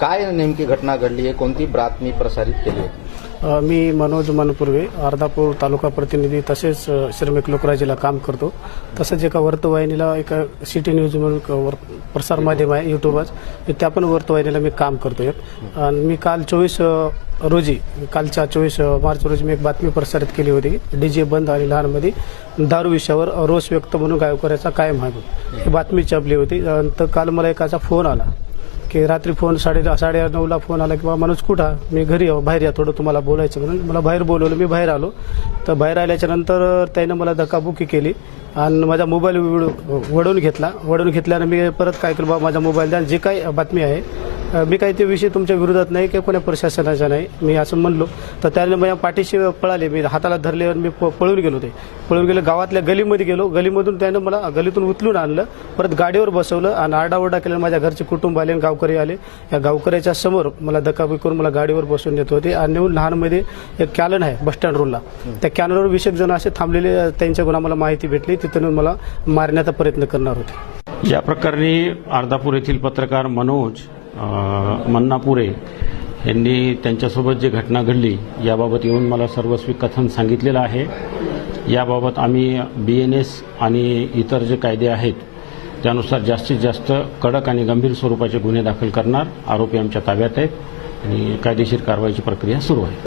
काय नेमकी घटना घडली आहे, कोणती बातमी प्रसारित केली होती? मी मनोज मनपूर्वे अर्धापूर तालुका प्रतिनिधी तसेच श्रमिक लोकराजीला काम करतो. तसंच एका वर्तवाहिनीला एका सिटी न्यूज म्हणून प्रसार माध्यम आहे यूट्यूबच, त्या पण वर्तवाहिनीला मी काम करतोय. आणि मी काल 24 रोजी कालच्या 24 मार्च रोजी मी एक बातमी प्रसारित केली होती. डीजे बंद आणि लहानमध्ये दारू विषयावर रोष व्यक्त म्हणून गायकवाड्याचा कायम आहे ही बातमी छापली होती. तर काल मला एकाचा फोन आला की रात्री फोन 9:30ला फोन आला की बाबा मनोज कुठं, मी घरी बाहेर या, थोडं तुम्हाला बोलायचं म्हणून मला बाहेर बोलवलं. मी बाहेर आलो तर बाहेर आल्याच्या नंतर त्यानं मला धक्काबुक्की केली आणि माझा मोबाईल वडवून घेतल्यानं मी परत काय केलं, बाबा माझा मोबाईल द्या, जे काही बातमी आहे मी काही ते विषय तुमच्या विरोधात नाही किंवा कोणा प्रशासनाचा नाही, मी असं म्हणलो. तर त्याने माझ्या पाठीशी पळाले, मी हाताला धरले, मी पळून गेलो. गावातल्या गलीमध्ये गेलो, गलीमधून त्यानं मला गलीतून उचलून आणलं, परत गाडीवर बसवलं आणि आरडाओरडा केला. माझ्या घरचे कुटुंब आले, गावकरी आले. या गावकऱ्याच्या समोर मला धक्काबुक्की करून मला गाडीवर बसवून देत होते. आणि नेऊन लहानमध्ये एक कॅलन आहे बस स्टँड रोडला, त्या कॅनलवर 20 जण असे थांबलेले, त्यांच्याकडून आम्हाला माहिती भेटली, तिथून मला मारण्याचा प्रयत्न करणार होते. या प्रकरणी अर्धापूर येथील पत्रकार मनोज मन्नापुरे यांनी त्यांच्यासोबत जी घटना घडली याबाबत येऊन मला सर्वस्वी कथन सांगितलेलं आहे. याबाबत आम्ही BNS आणि इतर जे कायदे आहेत त्यानुसार जास्तीत जास्त कडक आणि गंभीर स्वरूपाचे गुन्हे दाखल करणार. आरोपी आमच्या ताब्यात आहेत आणि कायदेशीर कारवाईची प्रक्रिया सुरू आहे.